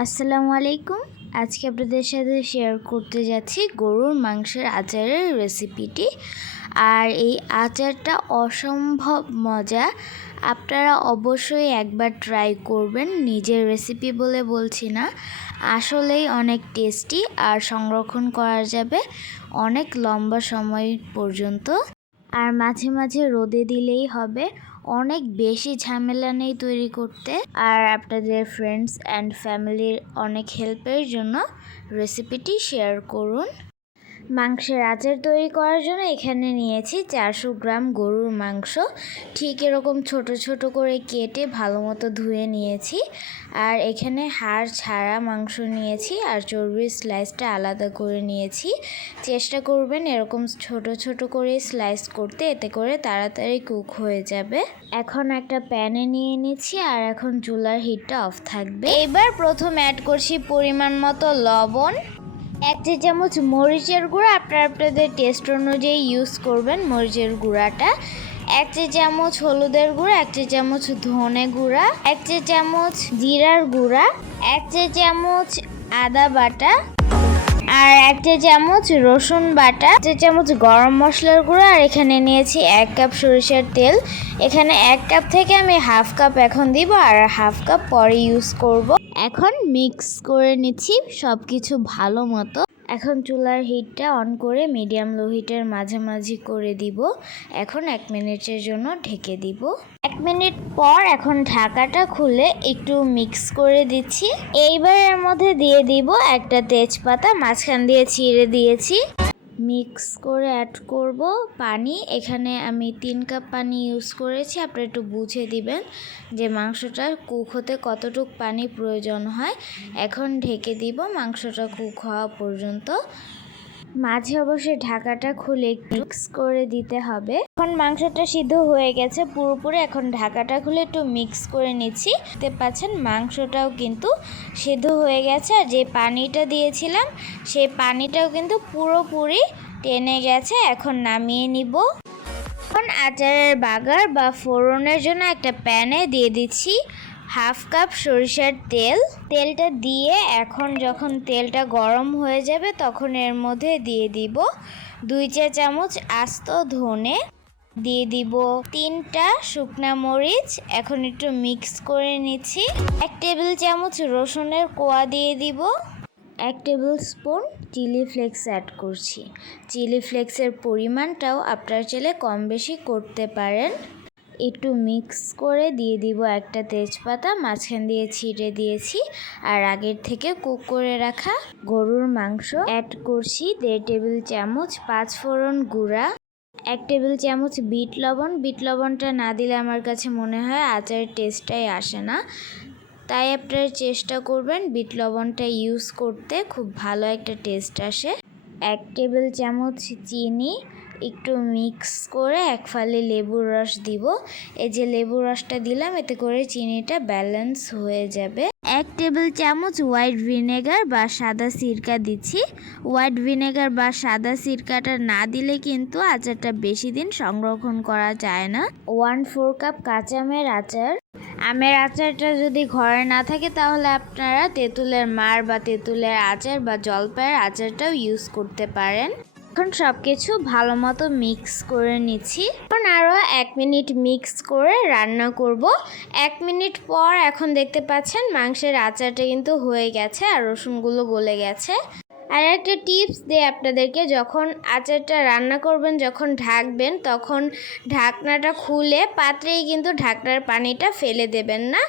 আসসালামু আলাইকুম। আজকে আপনাদের সাথে শেয়ার করতে যাচ্ছি গরুর মাংসের আচারের রেসিপিটি। আর এই আচারটা অসম্ভব মজা, আপনারা অবশ্যই একবার ট্রাই করবেন। নিজের রেসিপি বলে বলছি না, আসলেই অনেক টেস্টি আর সংরক্ষণ করা যাবে অনেক লম্বা সময় পর্যন্ত। আর মাঝে মাঝে রোদে দিলেই হবে, অনেক বেশি ঝামেলা নেই তৈরি করতে। আর আপনাদের ফ্রেন্ডস অ্যান্ড ফ্যামিলির অনেক হেল্পের জন্য রেসিপিটি শেয়ার করুন। মাংসের আচার তৈরি করার জন্য এখানে নিয়েছি 400 গ্রাম গরুর মাংস। ঠিক এরকম ছোট ছোট করে কেটে ভালো মতো ধুয়ে নিয়েছি। আর এখানে হাড় ছাড়া মাংস নিয়েছি আর চর্বির স্লাইসটা আলাদা করে নিয়েছি। চেষ্টা করবেন এরকম ছোট ছোট করে স্লাইস করতে, এতে করে তাড়াতাড়ি কুক হয়ে যাবে। এখন একটা প্যানে নিয়ে নিচ্ছি আর এখন চুলার হিটটা অফ থাকবে। এবার প্রথম অ্যাড করছি পরিমাণ মতো লবণ, 1 চা চামচ মরিচের গুঁড়া, আপনাদের টেস্ট অনুযায়ী ইউজ করবেন মরিচের গুঁড়াটা। 1 চা চামচ হলুদের গুঁড়া, 1 চা চামচ ধনে গুঁড়া, 1 চা চামচ জিরার গুঁড়া, 1 চা চামচ আদা বাটা, আর 1 চা চামচ রসুন বাটা, 1 চা চামচ গরম মশলার গুঁড়া। আর এখানে নিয়েছি 1 কাপ সরিষার তেল। এখানে 1 কাপ থেকে আমি হাফ কাপ এখন দিব আর হাফ কাপ পরে ইউজ করব। এখন মিক্স করে নিচ্ছি সব কিছু ভালো মতো। এখন চুলার হিটটা অন করে মিডিয়াম লো হিটের মাঝামাঝি করে দিব। এখন 1 মিনিটের জন্য ঢেকে দিব। 1 মিনিট পর এখন ঢাকাটা খুলে একটু মিক্স করে দিচ্ছি। এইবার এর মধ্যে দিয়ে দিব একটা তেজপাতা, মাঝখান দিয়ে ছিঁড়ে দিয়েছি। মিক্স করে অ্যাড করব পানি। এখানে আমি 3 কাপ পানি ইউজ করেছি। আপনারা একটু বুঝে দিবেন যে মাংসটা কুক হতে কতটুক পানি প্রয়োজন হয়। এখন ঢেকে দিব মাংসটা কুক হওয়া পর্যন্ত। মাঝে অবশ্যই ঢাকাটা খুলে মিক্স করে দিতে হবে। এখন মাংসটা সিদ্ধ হয়ে গেছে পুরোপুরি। এখন ঢাকাটা খুলে একটু মিক্স করে নিচ্ছি। দেখতে পাচ্ছেন মাংসটাও কিন্তু সিদ্ধ হয়ে গেছে। আর যে পানিটা দিয়েছিলাম সেই পানিটাও কিন্তু পুরোপুরি টেনে গেছে। এখন নামিয়ে নিব। এখন আচারের বাগার বা ফোড়নের জন্য একটা প্যানে দিয়ে দিচ্ছি হাফ কাপ সরিষার তেল। তেলটা দিয়ে এখন যখন তেলটা গরম হয়ে যাবে তখন এর মধ্যে দিয়ে দিব 2 চা চামচ আস্ত ধনে, দিয়ে দিব 3টা শুকনা মরিচ। এখন একটু মিক্স করে নিচ্ছি। 1 টেবিল চামচ রসুনের কোয়া দিয়ে দিব। 1 tablespoon chilli flakes add করছি। চিলি ফ্লেক্সের পরিমাণটাও আপনারা চাইলে কম বেশি করতে পারেন। একটু মিক্স করে দিয়ে দিব একটা তেজপাতা, মাঝখান দিয়ে ছিঁড়ে দিয়েছি। আর আগের থেকে কুক করে রাখা গরুর মাংস অ্যাড করছি। 1.5 টেবিল চামচ 5 ফোড়ন গুঁড়া, 1 টেবিল চামচ বিট লবণ। বিট লবণটা না দিলে আমার কাছে মনে হয় আচারের টেস্টটাই আসে না, তাই আপনারা চেষ্টা করবেন বিট লবণটা ইউজ করতে, খুব ভালো একটা টেস্ট আসে। 1 টেবিল চামচ চিনি, একটু মিক্স করে এক ফালি লেবুর রস দিব। এই যে লেবুর রসটা দিলাম, এতে করে চিনিটা ব্যালেন্স হয়ে যাবে। 1 টেবিল চামচ হোয়াইট ভিনেগার বা সাদা সিরকা দিচ্ছি। হোয়াইট ভিনেগার বা সাদা সিরকাটা না দিলে কিন্তু আচারটা বেশি দিন সংরক্ষণ করা যায় না। 1/4 কাপ কাঁচা আমের আচার। আমের আচারটা যদি ঘরে না থাকে তাহলে আপনারা তেঁতুলের মার বা তেঁতুলের আচার বা জলপাইয়ের আচারটাও ইউজ করতে পারেন। এখন সব কিছু ভালো মতো মিক্স করে নিচ্ছি। এখন আরও 1 মিনিট মিক্স করে রান্না করব। 1 মিনিট পর এখন দেখতে পাচ্ছেন মাংসের আচারটা কিন্তু হয়ে গেছে আর রসুনগুলো গলে গেছে। আর একটা টিপস দিই আপনাদেরকে, যখন আচারটা রান্না করবেন, যখন ঢাকবেন, তখন ঢাকনাটা খুলে পাত্রেই কিন্তু ঢাকনার পানিটা ফেলে দেবেন না,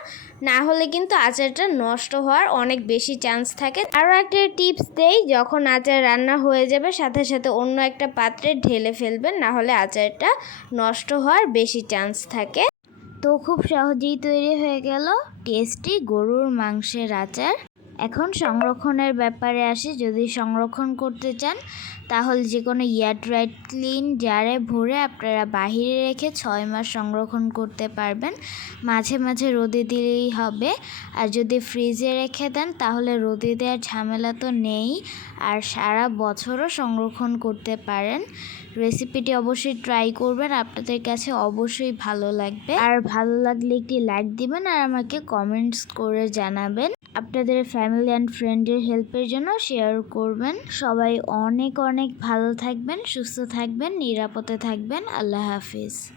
না হলে কিন্তু আচারটা নষ্ট হওয়ার অনেক বেশি চান্স থাকে। আরও একটা টিপস দেই, যখন আচার রান্না হয়ে যাবে সাথে সাথে অন্য একটা পাত্রে ঢেলে ফেলবেন, না হলে আচারটা নষ্ট হওয়ার বেশি চান্স থাকে। তো খুব সহজেই তৈরি হয়ে গেল টেস্টি গরুর মাংসের আচার। এখন সংরক্ষণের ব্যাপারে আসি। যদি সংরক্ষণ করতে চান তাহলে যে কোনো এয়ারটাইট ক্লিন জারে ভরে আপনারা বাহিরে রেখে 6 মাস সংরক্ষণ করতে পারবেন। মাঝে মাঝে রোদে দিলেই হবে। আর যদি ফ্রিজে রেখে দেন তাহলে রোদে দেওয়ার ঝামেলা তো নেই, আর সারা বছরও সংরক্ষণ করতে পারেন। রেসিপিটি অবশ্যই ট্রাই করবেন, আপনাদের কাছে অবশ্যই ভালো লাগবে। আর ভালো লাগলে একটি লাইক দিবেন আর আমাকে কমেন্টস করে জানাবেন। আপনাদের ফ্যামিলি অ্যান্ড ফ্রেন্ডের হেল্পের জন্য শেয়ার করবেন। সবাই অনেক অনেক ভালো থাকবেন, সুস্থ থাকবেন, নিরাপদে থাকবেন। আল্লাহ হাফিজ।